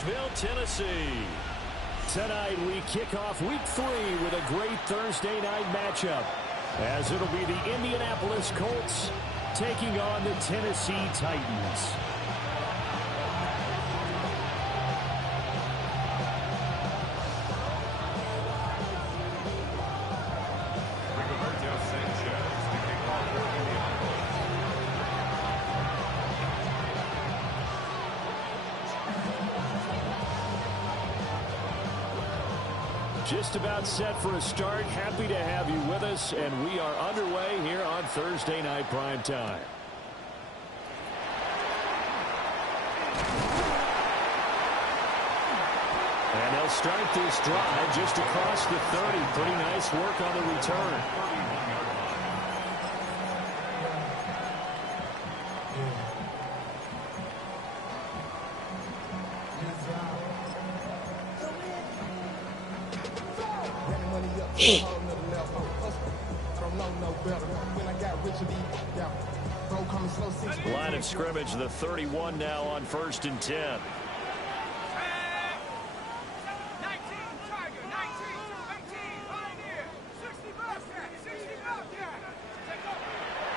Nashville, Tennessee. Tonight we kick off week 3 with a great Thursday night matchup, as it'll be the Indianapolis Colts taking on the Tennessee Titans. Just about set for a start. Happy to have you with us, and we are underway here on Thursday Night Prime Time. And they'll start this drive just across the 30. Pretty nice work on the return. Line of scrimmage, the 31 now on 1st and 10.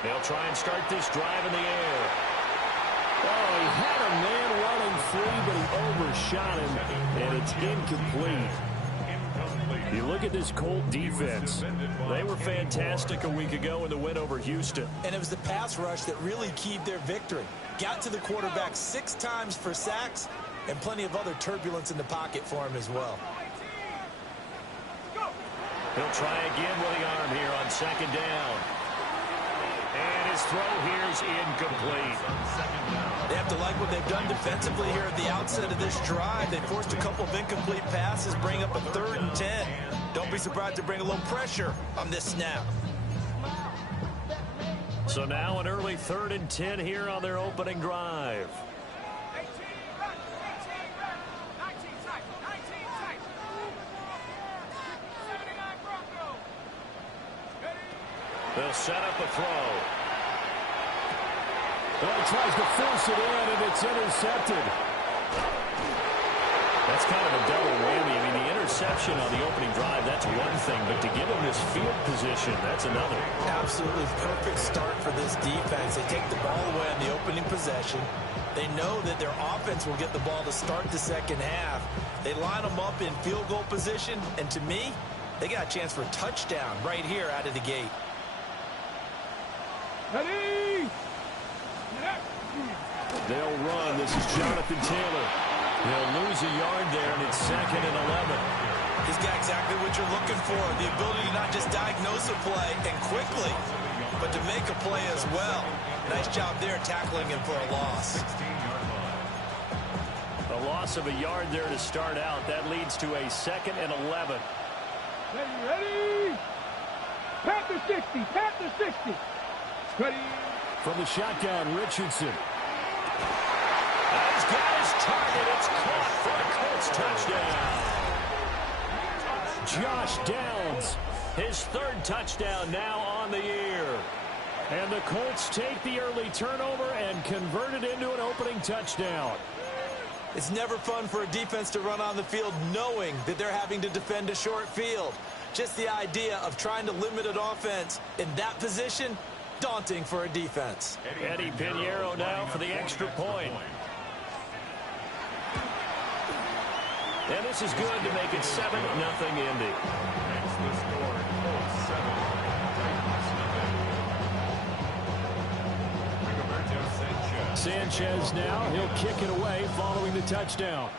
They'll try and start this drive in the air. Oh, he had a man running free, but he overshot him, and it's incomplete. You look at this Colt defense. They were fantastic a week ago in the win over Houston. And it was the pass rush that really keyed their victory. Got to the quarterback 6 times for sacks, and plenty of other turbulence in the pocket for him as well. He'll try again with the arm here on 2nd down. And his throw here is incomplete. They have to like what they've done defensively here at the outset of this drive. They forced a couple of incomplete passes, bring up a 3rd and 10. Don't be surprised to bring a little pressure on this snap. So now an early 3rd and 10 here on their opening drive. They'll set up a throw. Well, he tries to force it in, and it's intercepted. That's kind of a double whammy. I mean, the interception on the opening drive, that's one thing, but to give him this field position, that's another. Absolutely perfect start for this defense. They take the ball away on the opening possession. They know that their offense will get the ball to start the second half. They line them up in field goal position, and to me, they got a chance for a touchdown right here out of the gate. Ready! They'll run. This is Jonathan Taylor. They'll lose a yard there, and it's 2nd and 11. He's got exactly what you're looking for, the ability to not just diagnose a play and quickly, but to make a play as well. Nice job there tackling him for a loss. A loss of a yard there to start out. That leads to a 2nd and 11. Ready? Panther 60, Panther 60. Ready? From the shotgun, Richardson. He's got his target. It's caught for a Colts touchdown. Josh Downs, his 3rd touchdown now on the year. And the Colts take the early turnover and convert it into an opening touchdown. It's never fun for a defense to run on the field knowing that they're having to defend a short field. Just the idea of trying to limit an offense in that position, daunting for a defense. Eddie Pinheiro now for the extra point. And this is good to make it 7-0 Indy. Sanchez now, he'll kick it away following the touchdown.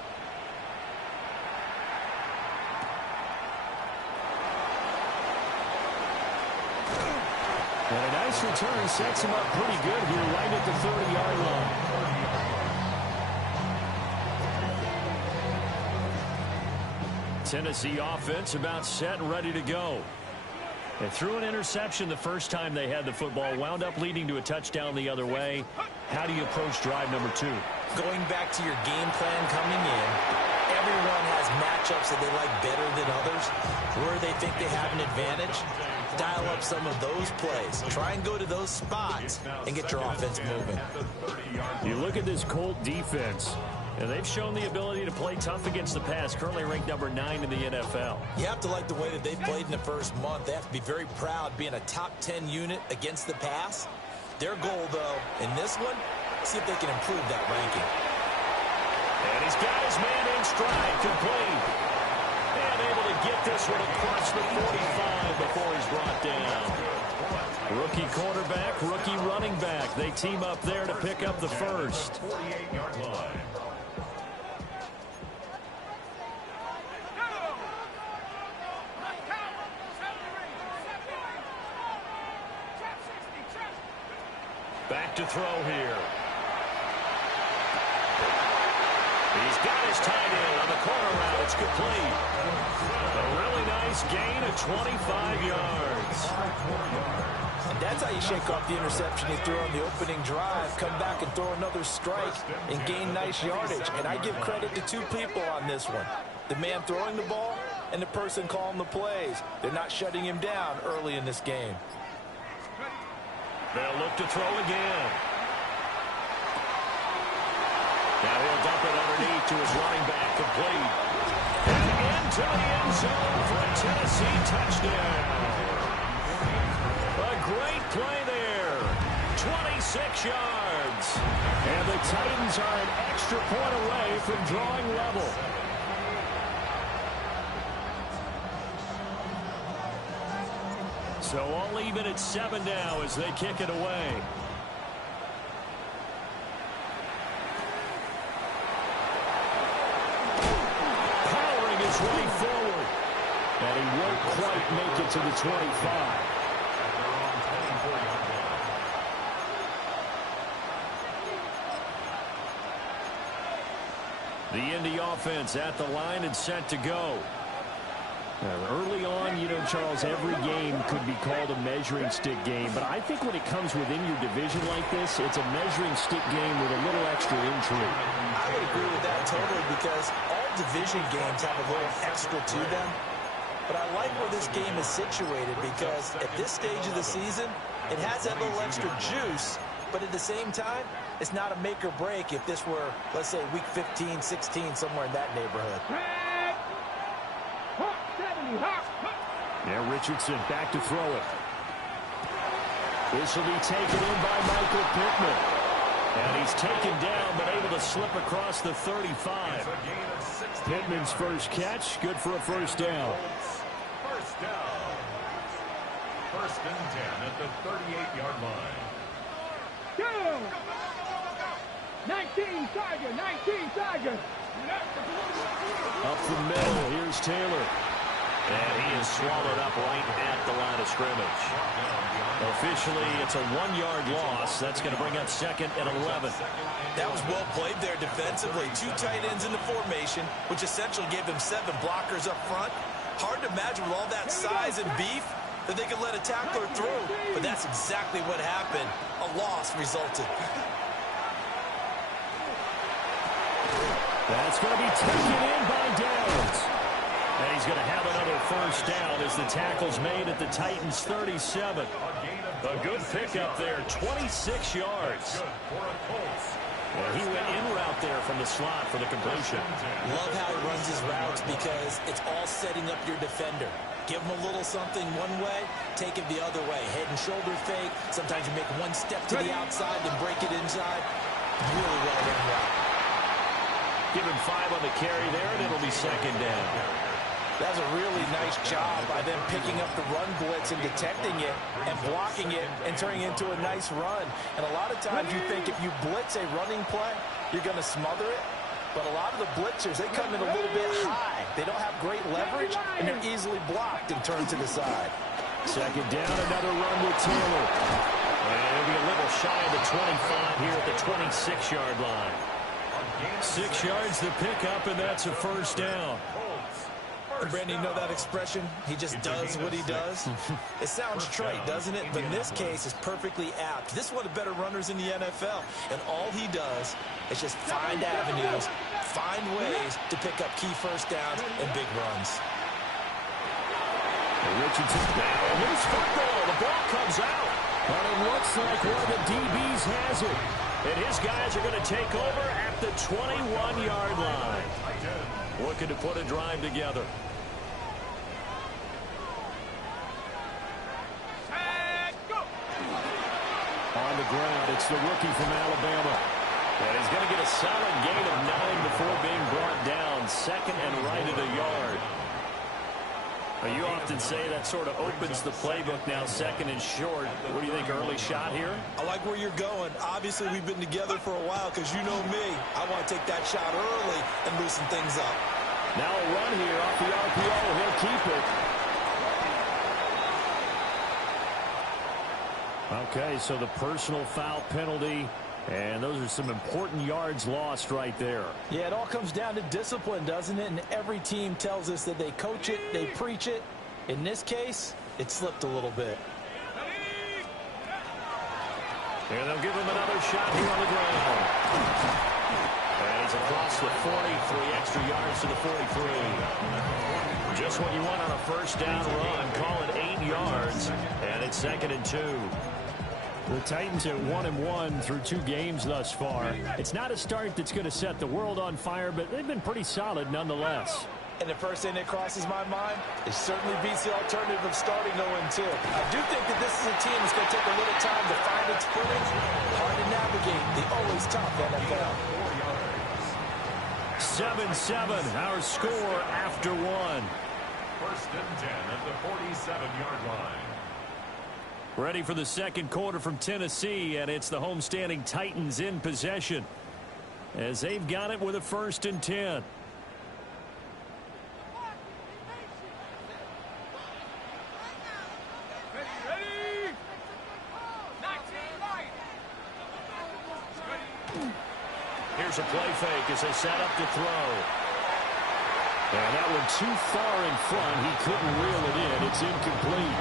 And a nice return sets him up pretty good here right at the 30-yard line. Tennessee offense about set and ready to go. They threw an interception the first time they had the football, wound up leading to a touchdown the other way. How do you approach drive number 2? Going back to your game plan coming in, everyone has matchups that they like better than others, where they think they have an advantage. Dial up some of those plays. Try and go to those spots and get your offense moving. You look at this Colt defense. And they've shown the ability to play tough against the pass, currently ranked number 9 in the NFL. You have to like the way that they've played in the first month. They have to be very proud being a top 10 unit against the pass. Their goal, though, in this one, see if they can improve that ranking. And he's got his man in stride, complete. And able to get this one across the 45 before he's brought down. Rookie quarterback, rookie running back. They team up there to pick up the first. 48-yard line. Back to throw here. He's got his tight end on the corner route. It's complete. A really nice gain of 25 yards. And that's how you shake off the interception he threw on the opening drive, come back and throw another strike and gain nice yardage. And I give credit to two people on this one. The man throwing the ball and the person calling the plays. They're not shutting him down early in this game. They'll look to throw again. Now he'll dump it underneath to his running back, complete. And into the end zone for a Tennessee touchdown. A great play there. 26 yards. And the Titans are an extra point away from drawing level. So all even at 7 now as they kick it away. Powering his way forward. And he won't quite make it to the 25. The Indy offense at the line and set to go. Early on, you know, Charles, every game could be called a measuring stick game. But I think when it comes within your division like this, it's a measuring stick game with a little extra intrigue. I would agree with that totally because all division games have a little extra to them. But I like where this game is situated because at this stage of the season, it has that little extra juice. But at the same time, it's not a make or break if this were, let's say, week 15, 16, somewhere in that neighborhood. Now Richardson back to throw it. This will be taken in by Michael Pittman. And he's taken down but able to slip across the 35. Pittman's first catch, good for a first down. First down. First and 10 at the 38-yard line. Go! 19 Tiger, 19 Tiger. Up the middle, here's Taylor. And he is swallowed up right at the line of scrimmage. Officially, it's a 1-yard loss. That's going to bring up second and 11. That was well played there defensively. Two tight ends in the formation, which essentially gave them 7 blockers up front. Hard to imagine with all that size and beef that they could let a tackler through. But that's exactly what happened. A loss resulted. That's going to be taken in by Downs. And he's going to have another first down as the tackle's made at the Titans' 37. A good pickup there, 26 yards. And he went in route there from the slot for the completion. Love how he runs his routes because it's all setting up your defender. Give him a little something one way, take it the other way. Head and shoulder fake. Sometimes you make one step to the outside, then break it inside. Really well run route. Give him 5 on the carry there, and it'll be second down. That's a really nice job by them picking up the run blitz and detecting it and blocking it and turning it into a nice run. And a lot of times you think if you blitz a running play, you're going to smother it. But a lot of the blitzers, they come in a little bit high. They don't have great leverage, and they're easily blocked and turned to the side. Second down, another run with Taylor. And it'll be a little shy of the 25 here at the 26-yard line. 6 yards to pick up, and that's a first down. Brandon, you know that expression? He just does what he does. It sounds trite, doesn't it? But in this case, it's perfectly apt. This is one of the better runners in the NFL. And all he does is just find avenues, find ways to pick up key first downs and big runs. Richardson down. Loose football. The ball comes out. But it looks like one of the DBs has it. And his guys are going to take over at the 21-yard line. Looking to put a drive together. On the ground, it's the rookie from Alabama. And he's going to get a solid gain of 9 before being brought down. Second and right at a yard. You often say that sort of opens the playbook now, second and short. What do you think, early shot here? I like where you're going. Obviously, we've been together for a while because you know me. I want to take that shot early and loosen things up. Now a run here off the RPO. He'll keep it. Okay, so the personal foul penalty. And those are some important yards lost right there. Yeah, it all comes down to discipline, doesn't it? And every team tells us that they coach it, they preach it. In this case, it slipped a little bit. And they'll give him another shot here on the ground. And he's across the 40, 3 extra yards to the 43. Just what you want on a first down run. Call it 8 yards. And it's 2nd and 2. The Titans at 1-1 through 2 games thus far. It's not a start that's going to set the world on fire, but they've been pretty solid nonetheless. And the first thing that crosses my mind, it certainly beats the alternative of starting 0-2. I do think that this is a team that's going to take a little time to find its footing. Hard to navigate the always tough NFL. 7-7, our score after 1. First and 10 at the 47-yard line. Ready for the second quarter from Tennessee, and it's the homestanding Titans in possession as they've got it with a 1st and 10. Here's a play fake as they set up to throw. And that one too far in front. He couldn't reel it in. It's incomplete.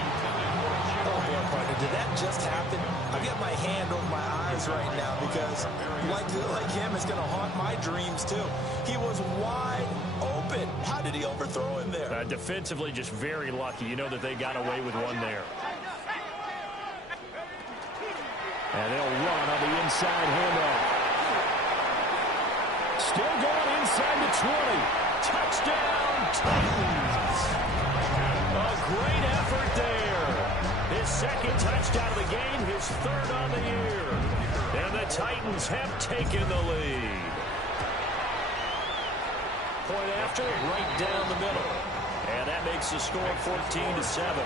Oh, boy, partner, did that just happen? I've got my hand over my eyes right now because, like him, it's going to haunt my dreams, too. He was wide open. How did he overthrow him there? Defensively, just very lucky. You know that they got away with one there. And they'll run on the inside handoff. Still going inside the 20. Touchdown, Titans. A great effort there. His 2nd touchdown of the game, his 3rd on the year. And the Titans have taken the lead. Point after, right down the middle. And that makes the score 14-7. 14-7.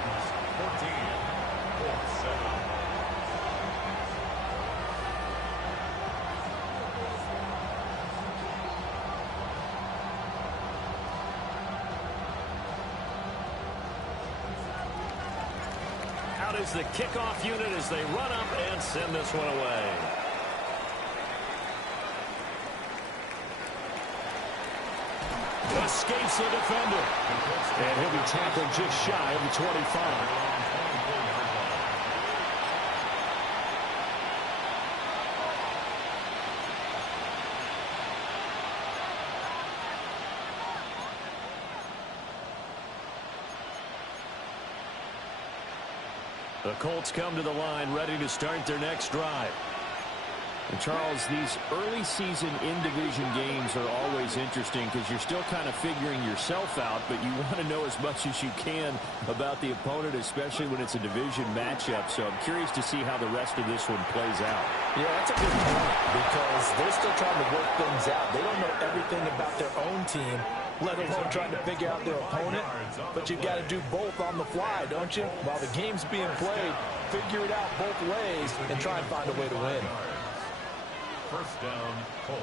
Is the kickoff unit as they run up and send this one away. Escapes the defender. And he'll be tackled just shy of the 25. The Colts come to the line ready to start their next drive. And Charles, these early season in-division games are always interesting because you're still kind of figuring yourself out, but you want to know as much as you can about the opponent, especially when it's a division matchup. So I'm curious to see how the rest of this one plays out. Yeah, that's a good point because they're still trying to work things out. They don't know everything about their own team, let alone trying to figure out their opponent. But you've got to do both on the fly, don't you? While the game's being played, figure it out both ways and try and find a way to win. First down, Colts.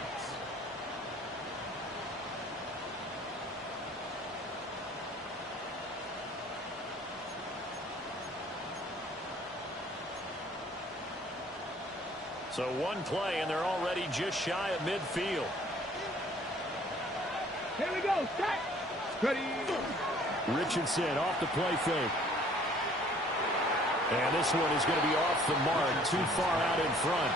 So one play, and they're already just shy of midfield. Here we go. Set. Ready. Richardson off the play fake. And this one is going to be off the mark, too far out in front.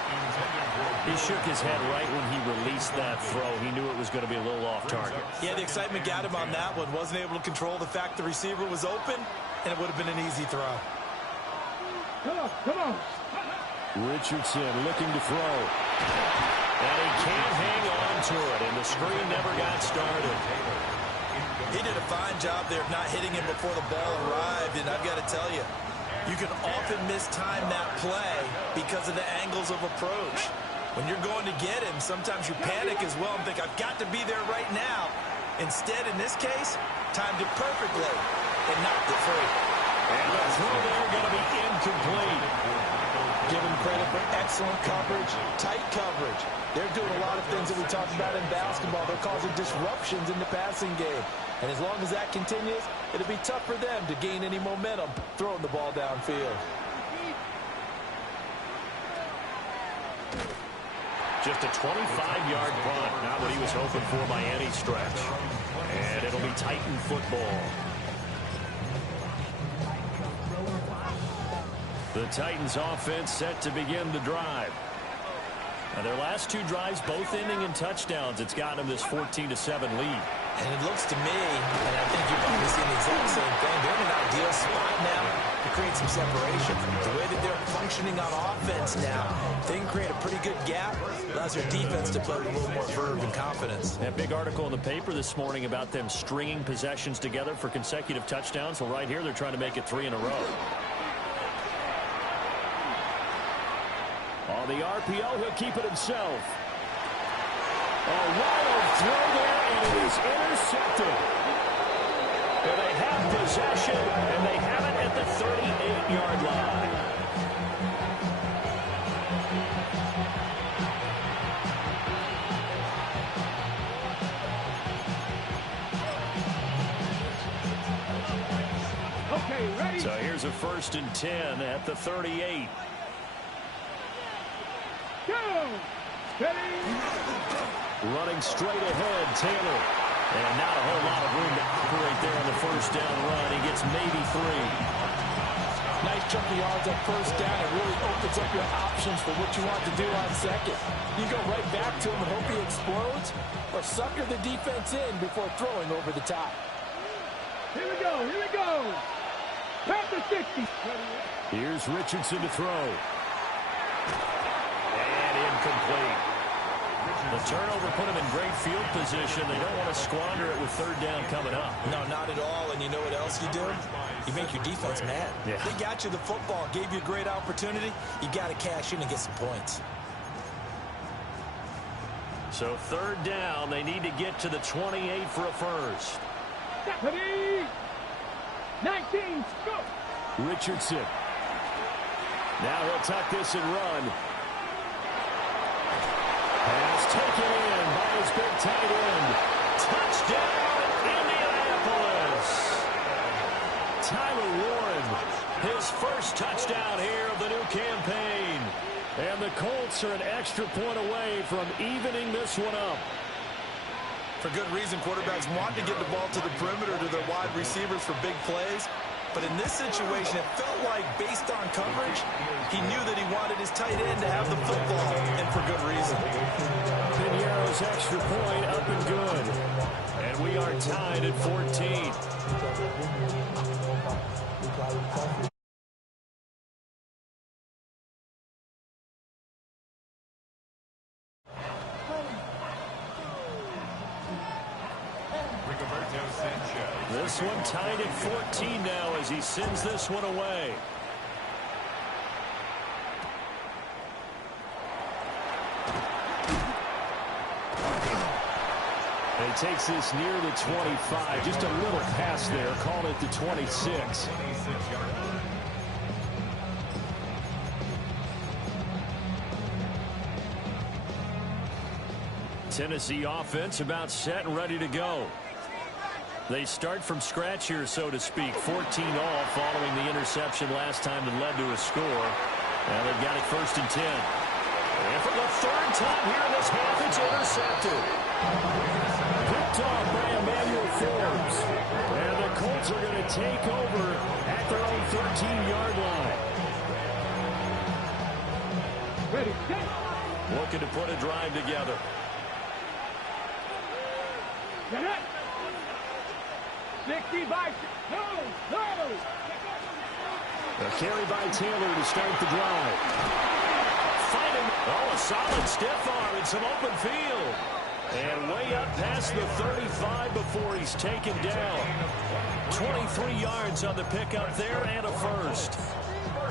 He shook his head right when he released that throw. He knew it was going to be a little off target. Yeah, the excitement got him on that one. Wasn't able to control the fact the receiver was open, and it would have been an easy throw. Come on, come on. Richardson looking to throw. And he can't hang on to it, and the screen never got started. He did a fine job there of not hitting him before the ball arrived, and I've got to tell you, you can often mistime that play because of the angles of approach. When you're going to get him, sometimes you panic as well and think, I've got to be there right now. Instead, in this case, timed it perfectly and knocked it free. And the throw there going to be incomplete. Give him credit for excellent coverage, tight coverage. They're doing a lot of things that we talked about in basketball. They're causing disruptions in the passing game. And as long as that continues, it'll be tough for them to gain any momentum throwing the ball downfield. Just a 25-yard punt. Not what he was hoping for by any stretch. And it'll be Titan football. The Titans offense set to begin the drive. Now their last two drives both ending in touchdowns. It's gotten them this 14-7 lead. And it looks to me, and I think you're probably seeing the exact same thing, they're in an ideal spot now to create some separation. The way that they're functioning on offense now, they can create a pretty good gap. Allows their defense to play with a little more verve and confidence. That big article in the paper this morning about them stringing possessions together for consecutive touchdowns. Well, right here they're trying to make it 3 in a row. On the RPO, he'll keep it himself. A wild throw there, and it is intercepted. And they have possession, and they have it at the 38-yard line. Okay, ready? So here's a 1st and 10 at the 38. Go! Ready? Running straight ahead, Taylor. And not a whole lot of room to operate there on the 1st down run. He gets maybe 3. Nice chunky yards on 1st down. It really opens up your options for what you want to do on 2nd. You go right back to him and hope he explodes, or sucker the defense in before throwing over the top. Here we go, here we go. Past the 60. Here's Richardson to throw. And incomplete. The turnover put him in great field position. They don't want to squander it with 3rd down coming up. No, not at all. And you know what else you do? You make your defense mad. Yeah. They got you the football, gave you a great opportunity. You got to cash in and get some points. So 3rd down, they need to get to the 28 for a first. Ready? 19, go! Richardson. Now he'll tuck this and run. Pass taken in by his big tight end. Touchdown, Indianapolis. Tyler Warren, his first touchdown here of the new campaign. And the Colts are an extra point away from evening this one up. For good reason, quarterbacks want to get the ball to the perimeter to their wide receivers for big plays. But in this situation, it felt like, based on coverage, he knew that he wanted his tight end to have the football, and for good reason. Piniero's extra point up and good. And we are tied at 14. This one tied at 14 now as he sends this one away. He takes this near the 25. Just a little pass there. Called it the 26. Tennessee offense about set and ready to go. They start from scratch here, so to speak. 14 all following the interception last time that led to a score. Now they've got it 1st and 10. And for the 3rd time here in this half, it's intercepted. Picked off by Emmanuel Forbes. And the Colts are going to take over at their own 13-yard line. Ready, set. Looking to put a drive together. Get it. 60 by no. A carry by Taylor to start the drive. Find Oh, a solid stiff arm and some open field. And way up past the 35 before he's taken down. 23 yards on the pickup there and a first.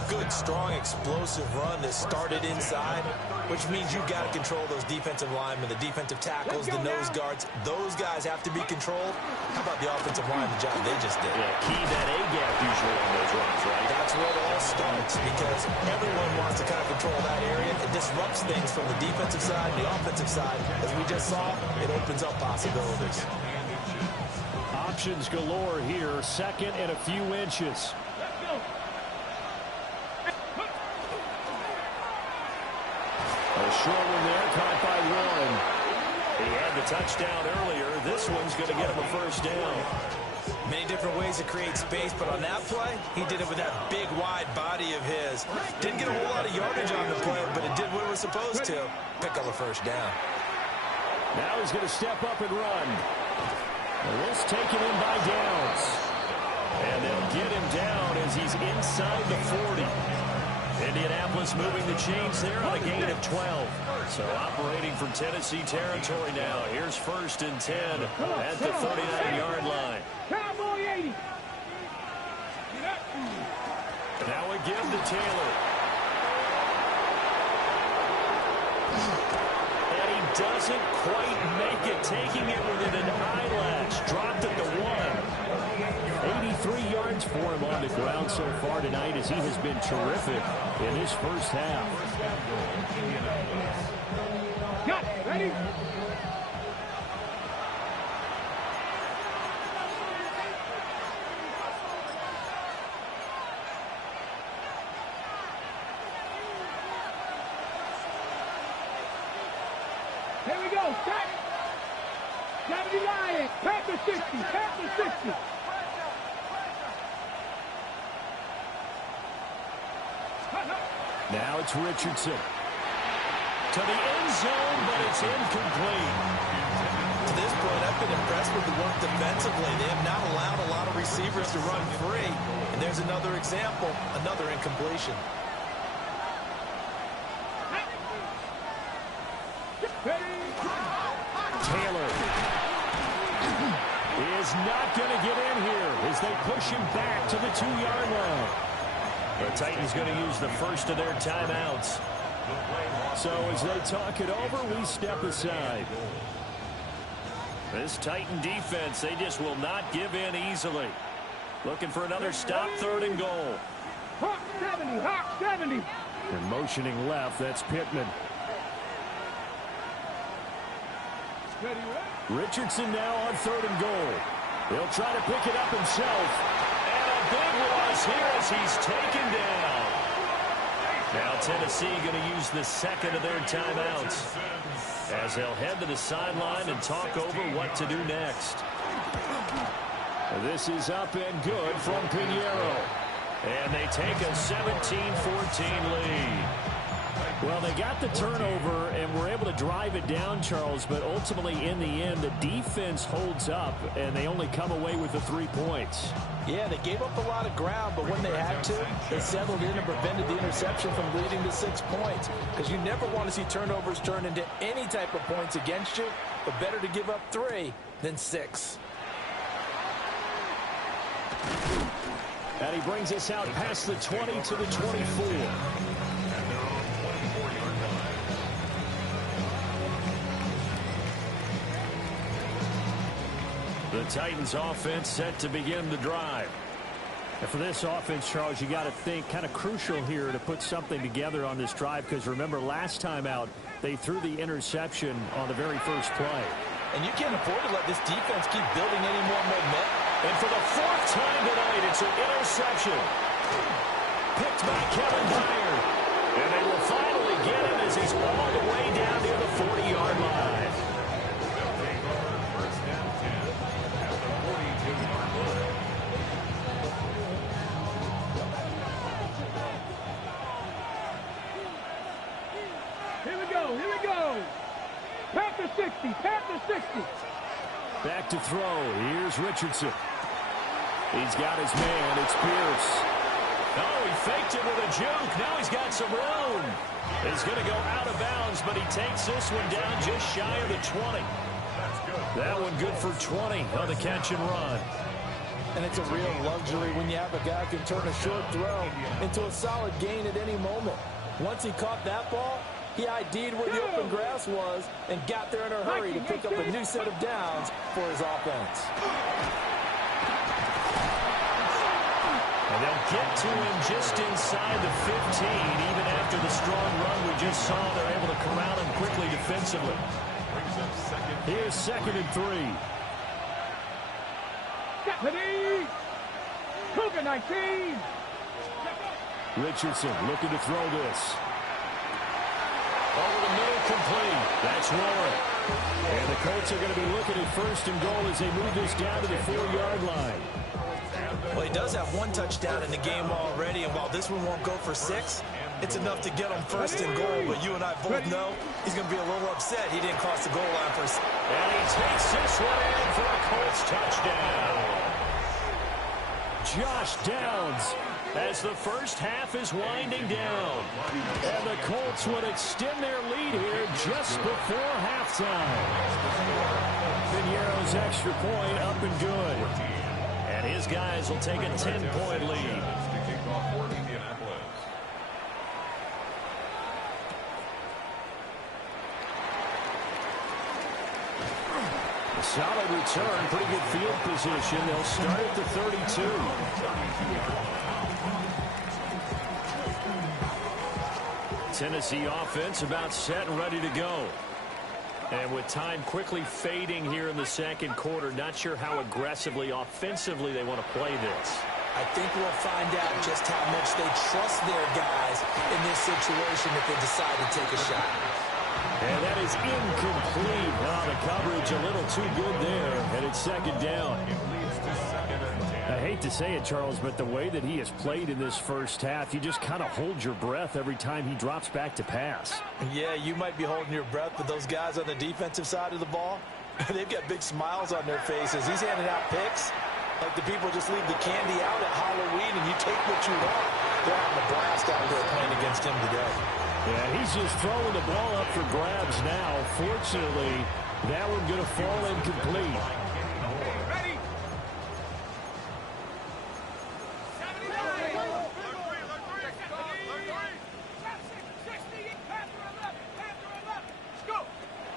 Good, strong, explosive run that started inside, which means you've got to control those defensive linemen, the defensive tackles, the nose guards. Those guys have to be controlled. How about the offensive line, the job they just did? Yeah, key that A-gap usually on those runs, right? That's where it all starts because everyone wants to kind of control that area. It disrupts things from the defensive side and the offensive side. As we just saw, it opens up possibilities. Options galore here. Second and a few inches. A short one there, caught by Warren. He had the touchdown earlier. This one's going to get him a first down. Many different ways to create space, but on that play, he did it with that big, wide body of his. Didn't get a whole lot of yardage on the play, but it did what it was supposed to. Pick up a first down. Now he's going to step up and run. And this taken in by Downs. And they'll get him down as he's inside the 40. Indianapolis moving the chains there on a gain of 12. So operating from Tennessee territory now. Here's first and 10 at the 39-yard line. Cowboy 80. Now a give to Taylor. And he doesn't quite make it, taking it within an eyelash. Dropped it to 1. 83 yards for him on the ground so far tonight as he has been terrific in his first half. Got it. Ready? Here we go. Start. 79. Panther 60. Panther 60. Now it's Richardson. To the end zone, but it's incomplete. To this point, I've been impressed with the work defensively. They have not allowed a lot of receivers to run free. And there's another example, another incompletion. Taylor is not going to get in here as they push him back to the 2-yard line. The Titans going to use the first of their timeouts. So as they talk it over, we step aside. This Titan defense, they just will not give in easily. Looking for another stop, 3rd and goal. Hawk 70. Hawk 70. And motioning left, that's Pittman. Richardson now on 3rd and goal. He'll try to pick it up himself. And a big loss here as he's taken down. Now Tennessee going to use the second of their timeouts as they'll head to the sideline and talk over what to do next. This is up and good from Pinheiro. And they take a 17-14 lead. Well, they got the turnover and were able to drive it down, Charles, but ultimately in the end, the defense holds up, and they only come away with the 3 points. Yeah, they gave up a lot of ground, but when they had to, they settled in and prevented the interception from leading to 6 points. Because you never want to see turnovers turn into any type of points against you, but better to give up 3 than 6. And he brings us out past the 20 to the 24. The Titans offense set to begin the drive. And for this offense, Charles, you got to think kind of crucial here to put something together on this drive, because remember last time out they threw the interception on the very first play. And you can't afford to let this defense keep building any more momentum. And for the 4th time tonight, it's an interception. Picked by Kevin Byard. And they will finally get him as he's all the way down near the 40-yard line. Here we go. Here we go. Panther 60. Panther 60. Back to throw. Here's Richardson. He's got his man. It's Pierce. Oh, he faked it with a juke. Now he's got some room. He's going to go out of bounds, but he takes this one down just shy of the 20. That one good for 20 on the catch and run. And it's a real luxury when you have a guy who can turn a short throw into a solid gain at any moment. Once he caught that ball, he ID'd where the open grass was and got there in a hurry to pick up a new set of downs for his offense. And they'll get to him just inside the 15. Even after the strong run we just saw, they're able to corral him quickly defensively. Here's 2nd and 3. Deputy! Cougar 19! Richardson looking to throw this. Over the middle, complete. That's Warren. And the Colts are going to be looking at 1st and goal as they move this down to the 4-yard line. Well, he does have 1 touchdown in the game already, and while this one won't go for 6, it's enough to get him 1st and goal. But you and I both know he's going to be a little upset he didn't cross the goal line for a second. And he takes this one in for a Colts touchdown. Josh Downs as the first half is winding down. And the Colts would extend their lead here just before halftime. Piñeiro's extra point up and good. And his guys will take a 10-point lead. A solid return, pretty good field position. They'll start at the 32. Tennessee offense about set and ready to go. And with time quickly fading here in the 2nd quarter, not sure how aggressively, offensively they want to play this. I think we'll find out just how much they trust their guys in this situation if they decide to take a shot. And that is incomplete. Oh, the coverage a little too good there, and it's 2nd down. I hate to say it, Charles, but the way that he has played in this first half, you just kind of hold your breath every time he drops back to pass. Yeah, you might be holding your breath, but those guys on the defensive side of the ball, they've got big smiles on their faces. He's handing out picks like the people just leave the candy out at Halloween and you take what you want. They're having a blast out there playing against him today. Yeah, he's just throwing the ball up for grabs now. Fortunately, that one going to fall incomplete.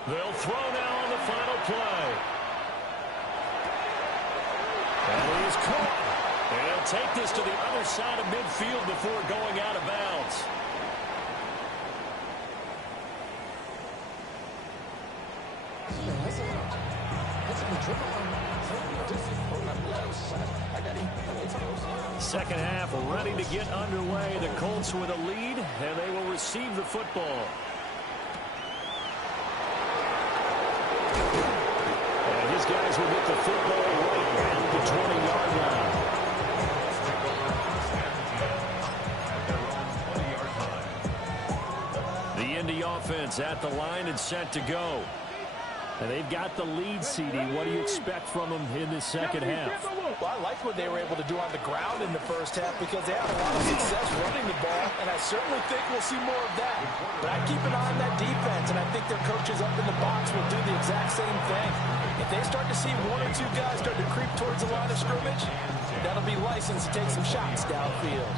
They'll throw now on the final play. And he's caught. And he'll take this to the other side of midfield before going out of bounds. Second half ready to get underway. The Colts with a lead, and they will receive the football. And his guys will get the football right at the 20-yard line. The Indy offense at the line and set to go. And they've got the lead, CD. What do you expect from them in this second half? Well, I like what they were able to do on the ground in the first half because they had a lot of success running the ball, and I certainly think we'll see more of that. But I keep an eye on that defense, and I think their coaches up in the box will do the exact same thing. If they start to see 1 or 2 guys start to creep towards the line of scrimmage, that'll be licensed to take some shots downfield.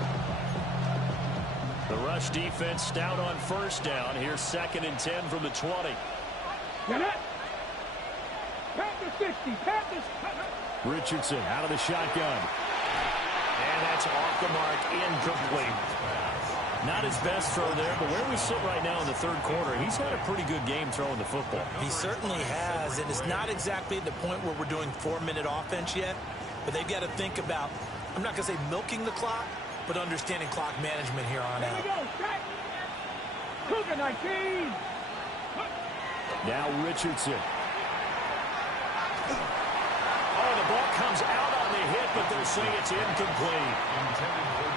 The rush defense stout on first down. Here's 2nd and 10 from the 20. Richardson out of the shotgun. And that's off the mark, incomplete. Not his best throw there, but where we sit right now in the 3rd quarter, he's had a pretty good game throwing the football. He certainly has, and it's not exactly at the point where we're doing 4-minute offense yet, but they've got to think about, I'm not going to say milking the clock, but understanding clock management here on out. Cougar 19! Now Richardson. Oh, the ball comes out on the hit, but they're saying it's incomplete.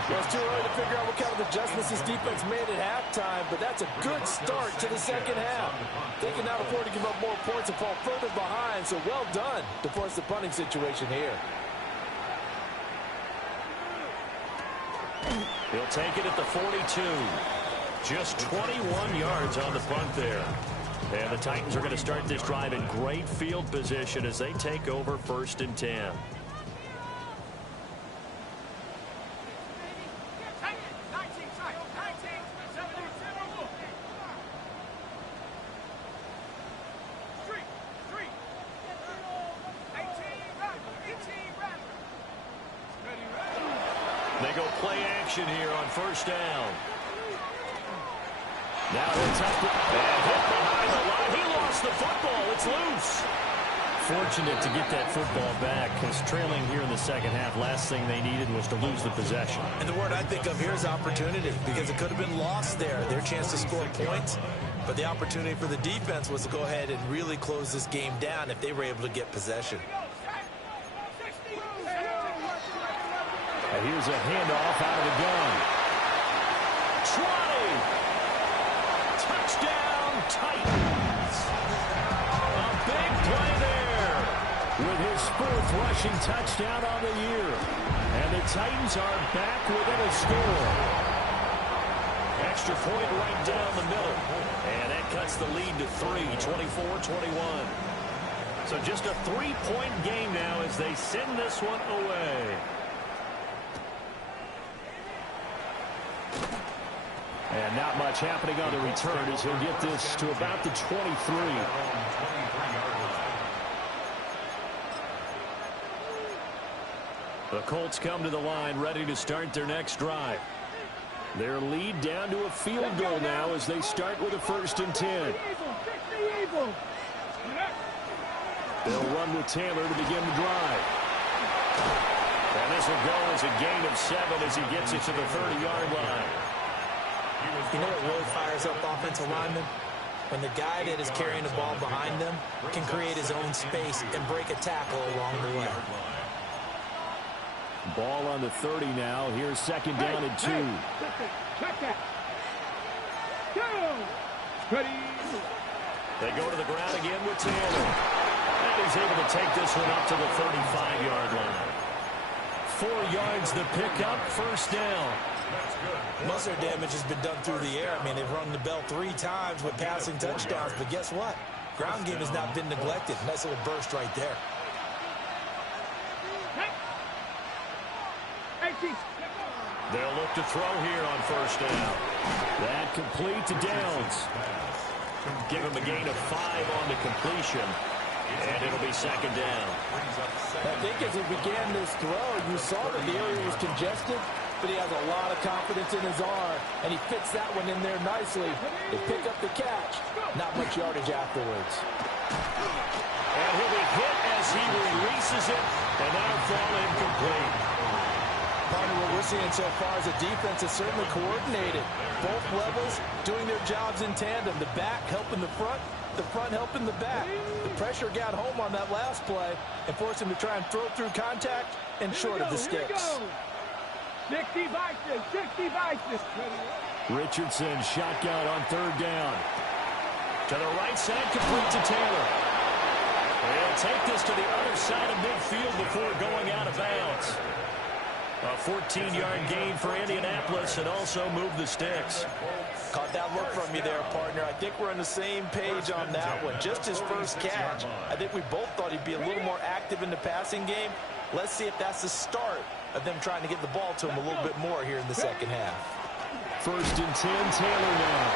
Well, it's too early to figure out what kind of adjustments this defense made at halftime, but that's a good start to the second half. They can now afford to give up more points and fall further behind, so well done to force the punting situation here. He'll take it at the 42. Just 21 yards on the punt there. And the Titans are going to start this drive in great field position as they take over 1st and 10. They go play action here on 1st down. Now it's up and hit behind the line. He lost the football. It's loose. Fortunate to get that football back because trailing here in the second half, last thing they needed was to lose the possession. And the word I think of here is opportunity because it could have been lost there. Their chance to score points. But the opportunity for the defense was to go ahead and really close this game down if they were able to get possession. And here's a handoff out of the gun. 20. Touchdown, Titans. A big play there with his 4th rushing touchdown on the year. And the Titans are back within a score. Extra point right down the middle. And that cuts the lead to 3, 24-21. So just a 3-point game now as they send this one away. And not much happening on the return as he'll get this to about the 23. The Colts come to the line ready to start their next drive. Their lead down to a field goal now as they start with a 1st and 10. They'll run with Taylor to begin the drive. And this will go as a gain of 7 as he gets it to the 30-yard line. You know what really fires up offensive linemen? When the guy that is carrying the ball behind them can create his own space and break a tackle along the way. Ball on the 30 now. Here's 2nd down and 2. Check that. Go. Ready. They go to the ground again with Taylor. And he's able to take this one up to the 35-yard line. 4 yards the pickup, 1st down. Most of their damage has been done through the air. I mean, they've rung the bell 3 times with passing touchdowns, but guess what? Ground game has not been neglected. Nice little burst right there. They'll look to throw here on 1st down. That complete to Downs. Give him a gain of 5 on the completion. And it'll be 2nd down. I think as he began this throw, you saw that the area was congested, but he has a lot of confidence in his arm, and he fits that one in there nicely. They pick up the catch. Not much yardage afterwards. And he'll be hit as he releases it, and that'll fall incomplete. Partner, what we're seeing so far is a defense is certainly coordinated. Both levels doing their jobs in tandem. The back helping the front helping the back. The pressure got home on that last play and forced him to try and throw through contact and short of the sticks. 60 vices, 60 vices. Richardson shotgun on 3rd down. To the right side, complete to Taylor. They'll take this to the other side of midfield before going out of bounds. A 14-yard gain for Indianapolis and also move the sticks. Caught that look from you there, partner. I think we're on the same page on that one. Just his first catch. I think we both thought he'd be a little more active in the passing game. Let's see if that's the start of them trying to get the ball to him a little bit more here in the second half. 1st and 10, Taylor now.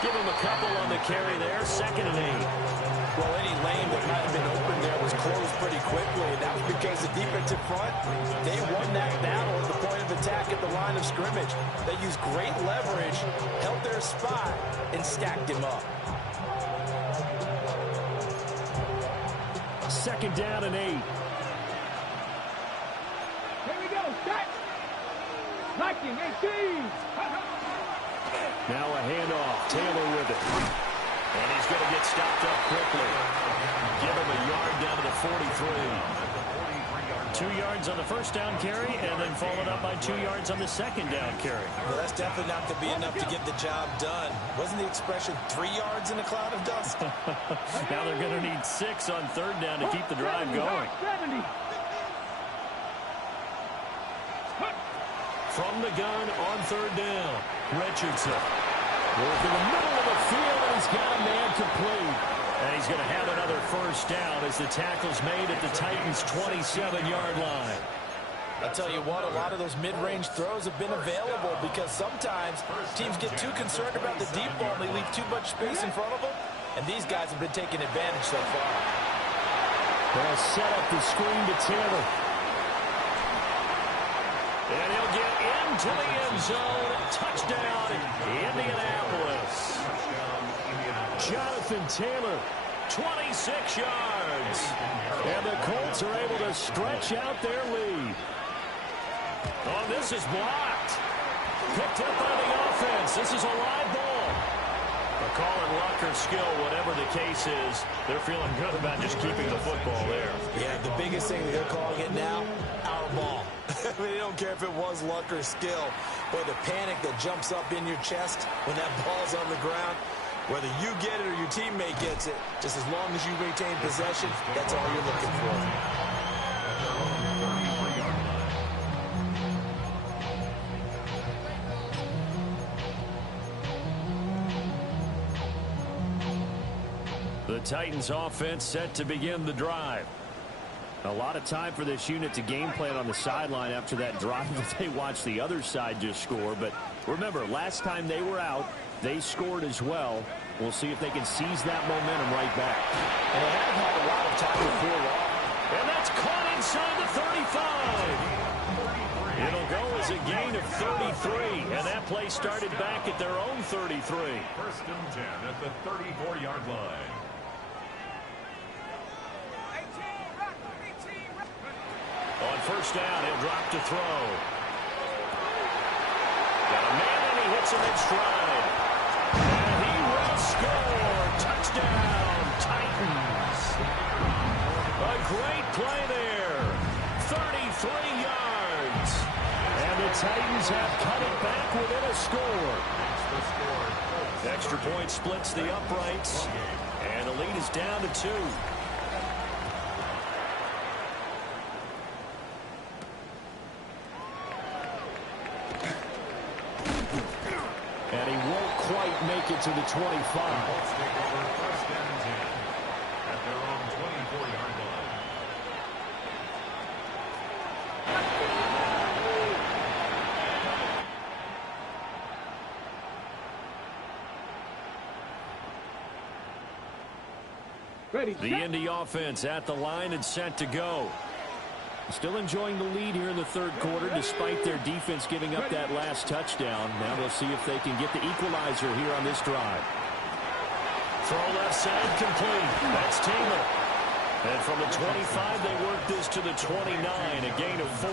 Give him a couple on the carry there. 2nd and 8. Well, any lane that might have been open there was closed pretty quickly. And that was because the defensive front, they won that battle at the point of attack at the line of scrimmage. They used great leverage, held their spot, and stacked him up. 2nd down and 8. Here we go. Set. Liking 18. Now a handoff. Taylor with it. And he's going to get stopped up quickly. Give him a yard down to the 43. 2 yards on the 1st down carry, and then followed up by 2 yards on the 2nd down carry. Well, that's definitely not going to be enough to get the job done. Wasn't the expression 3 yards in a cloud of dust? Now they're going to need 6 on 3rd down to keep the drive going. 70. from the gun on third down. Richardson working the middle of the field, and he's got a man complete. And he's going to have another first down as the tackle's made at the Titans' 27-yard line. I'll tell you what, a lot of those mid-range throws have been available because sometimes teams get too concerned about the deep ball and they leave too much space in front of them, and these guys have been taking advantage so far. They'll set up the screen to Taylor. And he'll get into the end zone. Touchdown, Indianapolis. Jonathan Taylor, 26 yards. And the Colts are able to stretch out their lead. Oh, this is blocked. Picked up by the offense. This is a live ball. They'll call it luck or skill, whatever the case is. They're feeling good about just keeping the football there. Yeah, the biggest thing that they're calling it now, our ball. I mean, they don't care if it was luck or skill. But the panic that jumps up in your chest when that ball's on the ground, whether you get it or your teammate gets it, just as long as you retain possession, that's all you're looking for. The Titans offense set to begin the drive. A lot of time for this unit to game plan on the sideline after that drive that they watched the other side just score. But remember, last time they were out, they scored as well. We'll see if they can seize that momentum right back. And they have had a lot of time to cool off. And that's caught inside the 35. It'll go as a gain of 33. And that play started back at their own 33. First and 10 at the 34-yard line. On first down, he'll drop to throw. Got a man, and he hits him in stride. And he will score. Touchdown, Titans. A great play there. 33 yards. And the Titans have cut it back within a score. Extra point splits the uprights. And the lead is down to 2. And he won't quite make it to the 25. Let's take over first and 10 at their own 24-yard line. Ready. The Indy offense at the line and set to go. Still enjoying the lead here in the third quarter despite their defense giving up that last touchdown. Now they'll see if they can get the equalizer here on this drive. Throw left side complete. That's Taylor. And from the 25, they work this to the 29, a gain of 4.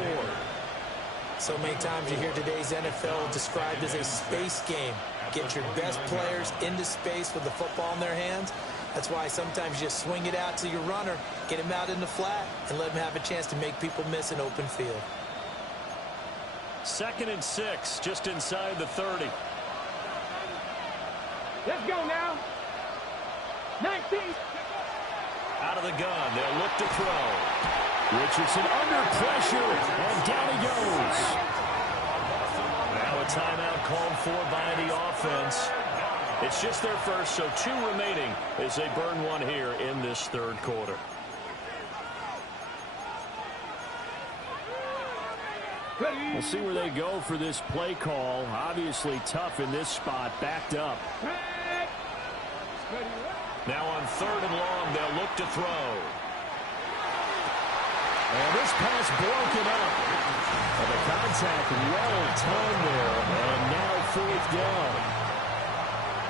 So many times you hear today's NFL described as a space game. Get your best players into space with the football in their hands. That's why sometimes you just swing it out to your runner, get him out in the flat, and let him have a chance to make people miss an open field. 2nd and 6, just inside the 30. Let's go now. 19. Out of the gun, they'll look to throw. Richardson under pressure, and down he goes. Now a timeout called for by the offense. It's just their first, so 2 remaining as they burn one here in this third quarter. We'll see where they go for this play call. Obviously tough in this spot, backed up. Now on 3rd and long, they'll look to throw. And this pass broken up. And the contact well timed there, and now 4th down.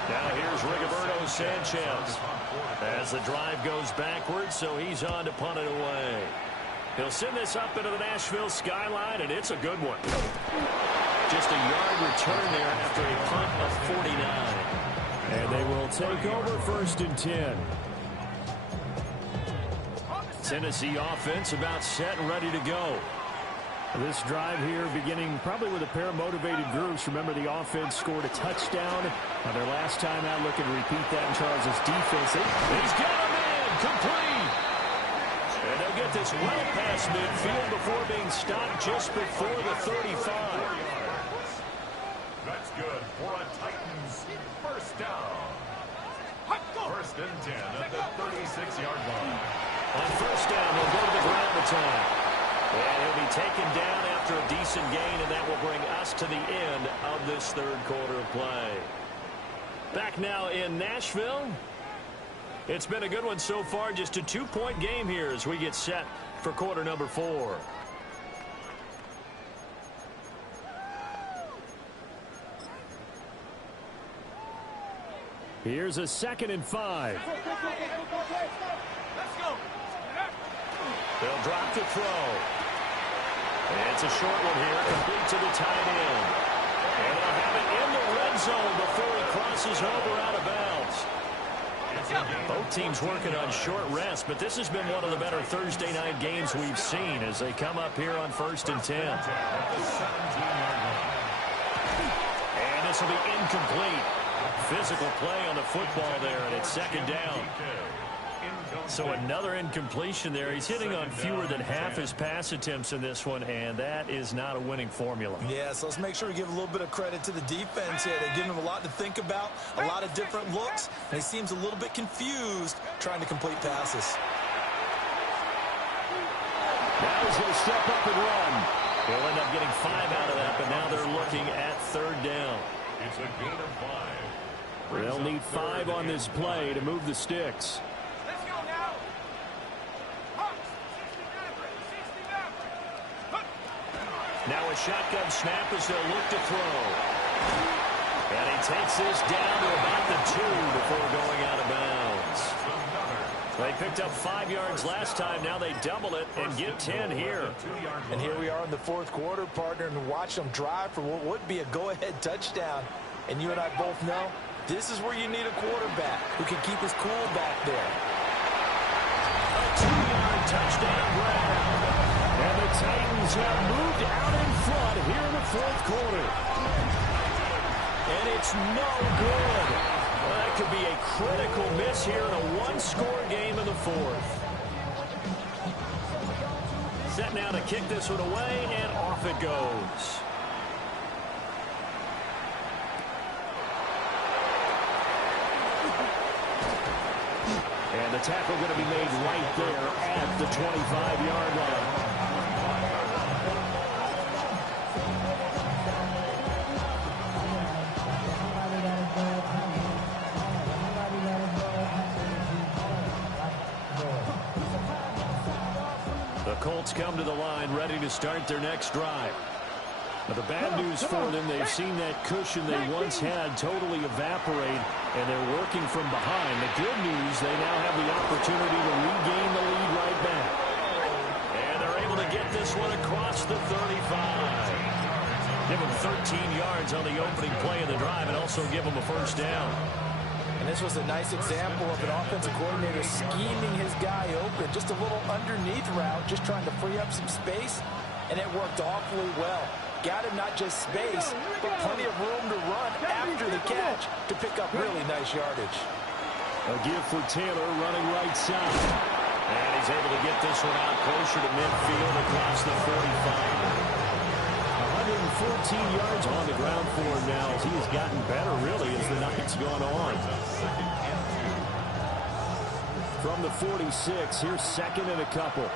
Now here's Rigoberto Sanchez as the drive goes backwards, so he's on to punt it away. He'll send this up into the Nashville skyline, and it's a good one. Just a yard return there after a punt of 49. And they will take over 1st and 10. Tennessee offense about set and ready to go. This drive here beginning probably with a pair of motivated groups. Remember, the offense scored a touchdown. Their last time out, looking to repeat that in Charles' defense. He's got a man complete. And they'll get this well past midfield before being stopped just before the 35. good for a Titans first down. First and 10 at the 36-yard line. On first down, they'll go to the ground attack. And he'll be taken down after a decent gain, and that will bring us to the end of this third quarter of play. Back now in Nashville. It's been a good one so far. Just a 2-point game here as we get set for quarter number 4. Here's a 2nd and 5. Let's go. They'll drop the throw. And it's a short one here, complete to the tight end. And they'll have it in the red zone before he crosses over out of bounds. Both teams working on short rest, but this has been one of the better Thursday night games we've seen as they come up here on first and 10. And this will be incomplete. Physical play on the football there, and it's 2nd down. So another incompletion there. He's hitting on fewer than half his pass attempts in this one, and that is not a winning formula. Yeah, so let's make sure we give a little bit of credit to the defense here. They're giving him a lot to think about, a lot of different looks, and he seems a little bit confused trying to complete passes. Now he's going to step up and run. He'll end up getting 5 out of that, but now they're looking at 3rd down. It's a gain of 5. They'll need 5 on this play to move the sticks. Let's go now. Now a shotgun snap as they'll look to throw. And he takes this down to about the 2 before going out of bounds. They picked up 5 yards last time. Now they double it and get 10 here. And here we are in the 4th quarter, partner, and watch them drive for what would be a go-ahead touchdown. And you and I both know this is where you need a quarterback who can keep his cool back there. A 2-yard touchdown grab. And the Titans have moved out in front here in the 4th quarter. And it's no good. Well, that could be a critical miss here in a 1-score game in the 4th. Set now to kick this one away, and off it goes. And the tackle going to be made right there at the 25-yard line. The Colts come to the line ready to start their next drive. Now, the bad news for them, they've seen that cushion they once had totally evaporate, and they're working from behind. The good news, they now have the opportunity to regain the lead right back. And they're able to get this one across the 35. Give them 13 yards on the opening play of the drive and also give them a first down. And this was a nice example of an offensive coordinator scheming his guy open. Just a little underneath route, just trying to free up some space, and it worked awfully well. Got him not just space, but plenty of room to run after the catch to pick up really nice yardage. A give for Taylor running right side. And he's able to get this one out closer to midfield across the 45. 114 yards on the ground for him now as he has gotten better really as the night's gone on. From the 46, here's 2nd and a couple.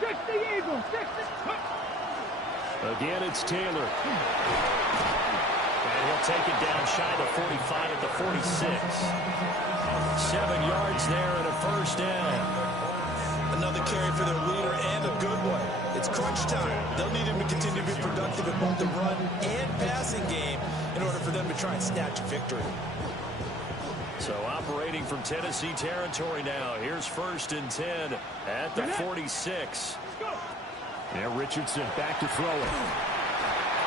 60 Eagles, 60. Again, it's Taylor. And he'll take it down shy of the 45 at the 46. 7 yards there and a first down. Another carry for their leader and a good one. It's crunch time. They'll need him to continue to be productive in both the run and passing game in order for them to try and snatch a victory. So operating from Tennessee territory now. Here's 1st and 10 at the 46. Now Richardson back to throw it.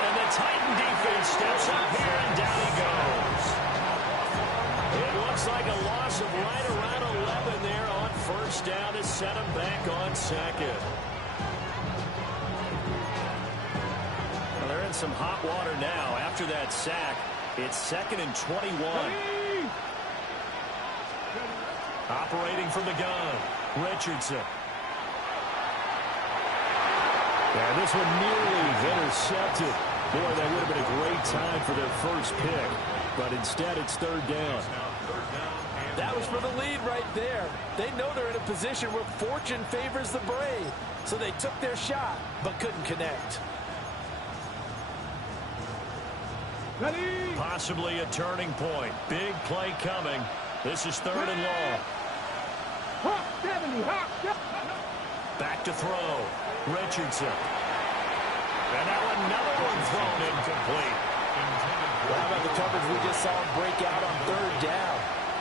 And the Titan defense steps up here and down he goes. It looks like a loss of right around 11 there on first down to set him back on 2nd. Well, they're in some hot water now. After that sack, it's 2nd and 21. Operating from the gun, Richardson. And this one nearly intercepted. Boy, that would have been a great time for their first pick, but instead it's third down. That was for the lead right there. They know they're in a position where fortune favors the brave, so they took their shot but couldn't connect. Ready? Possibly a turning point. Big play coming. This is third and long. Hop 70, hop. Back to throw. Richardson. And now another one thrown incomplete. Well, how about the coverage we just saw him break out on third down?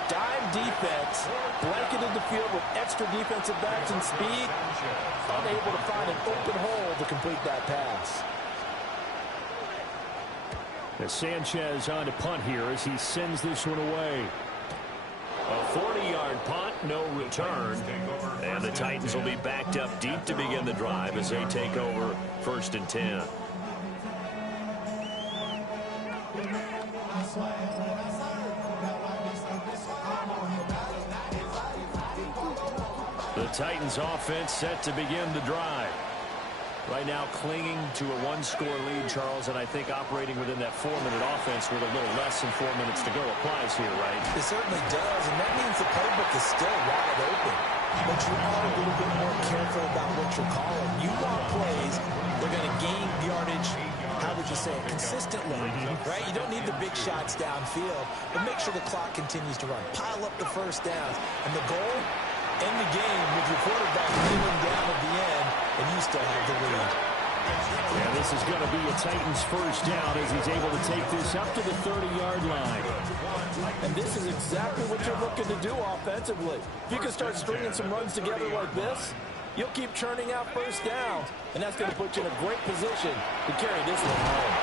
Dime defense, blanketed the field with extra defensive backs and speed, unable to find an open hole to complete that pass. As Sanchez on to punt here as he sends this one away. A 40-yard punt, no return. And the Titans will be backed up deep to begin the drive as they take over 1st and 10. The Titans offense set to begin the drive. Right now clinging to a one-score lead, Charles, and I think operating within that 4-minute offense with a little less than 4 minutes to go applies here, right? It certainly does, and that means the playbook is still wide open. But you are a little bit more careful about what you're calling. You want plays, they're going to gain yardage, how would you say it, consistently, right? You don't need the big shots downfield, but make sure the clock continues to run. Pile up the first downs, and the goal, end the game with your quarterback kneeling down at the end, and you still have the lead. Yeah, this is going to be a Titans first down as he's able to take this up to the 30-yard line. And this is exactly what you're looking to do offensively. If you can start stringing some runs together like this, you'll keep churning out first downs, and that's going to put you in a great position to carry this one home.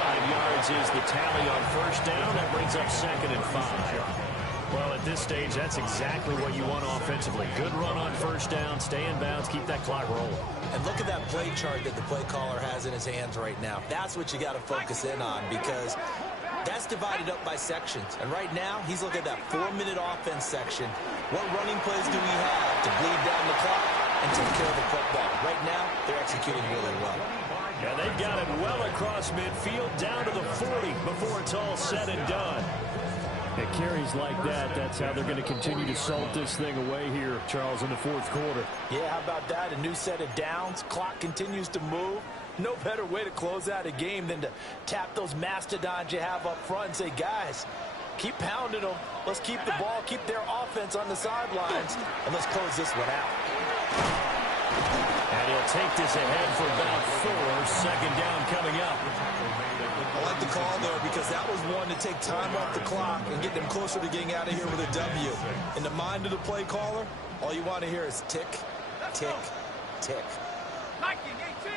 5 yards is the tally on first down. That brings up 2nd and 5. Well, at this stage, that's exactly what you want offensively. Good run on first down, stay in bounds, keep that clock rolling. And look at that play chart that the play caller has in his hands right now. That's what you got to focus in on, because that's divided up by sections. And right now, he's looking at that 4-minute offense section. What running plays do we have to bleed down the clock and take care of the football? Right now, they're executing really well. Yeah, they've got it well across midfield, down to the 40 before it's all said and done. It carries like that. That's how they're going to continue to salt this thing away here, Charles, in the 4th quarter. Yeah, how about that? A new set of downs. Clock continues to move. No better way to close out a game than to tap those mastodons you have up front and say, guys, keep pounding them. Let's keep the ball, keep their offense on the sidelines, and let's close this one out. And he'll take this ahead for about 4. 2nd down coming up. I like the call there because that was one to take time off the clock and get them closer to getting out of here with a W. In the mind of the play caller, all you want to hear is tick, tick, tick. 1918.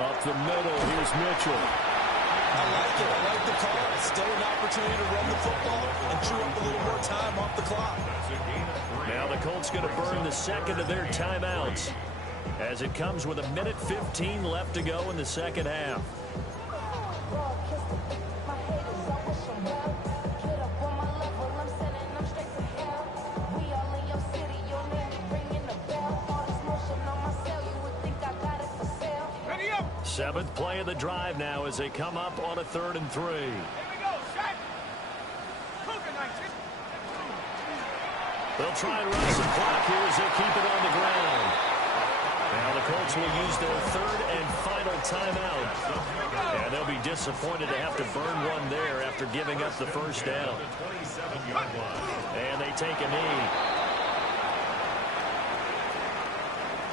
Up the middle, here's Mitchell. I like it. I like the call. Still an opportunity to run the football and chew up a little more time off the clock. Now the Colts going to burn the 2nd of their timeouts as it comes with 1:15 left to go in the 2nd half. Seventh play of the drive now as they come up on a 3rd and 3. Here we go, shot. They'll try and run some clock here as they keep it on the ground. Now the Colts will use their 3rd and final timeout. And they'll be disappointed to have to burn one there after giving up the first down. And they take a knee.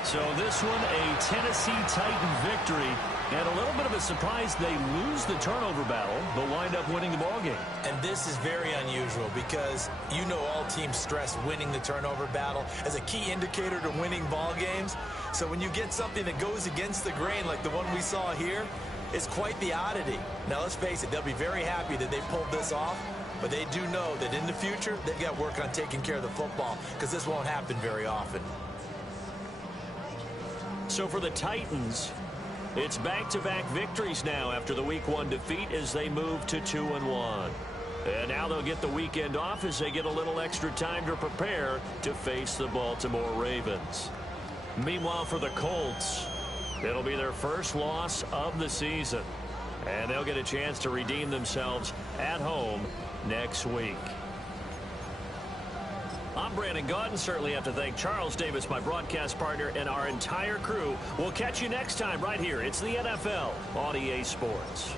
So this one, a Tennessee Titan victory. And a little bit of a surprise, they lose the turnover battle, but wind up winning the ballgame. And this is very unusual because you know all teams stress winning the turnover battle as a key indicator to winning ball games. So when you get something that goes against the grain like the one we saw here, It's quite the oddity. Now, let's face it, they'll be very happy that they pulled this off, but they do know that in the future, they've got to work on taking care of the football because this won't happen very often. So for the Titans, it's back-to-back victories now after the Week 1 defeat as they move to 2-1. And now they'll get the weekend off as they get a little extra time to prepare to face the Baltimore Ravens. Meanwhile, for the Colts, it'll be their first loss of the season. And they'll get a chance to redeem themselves at home next week. I'm Brandon Gaudin. Certainly have to thank Charles Davis, my broadcast partner, and our entire crew. We'll catch you next time right here. It's the NFL on EA Sports.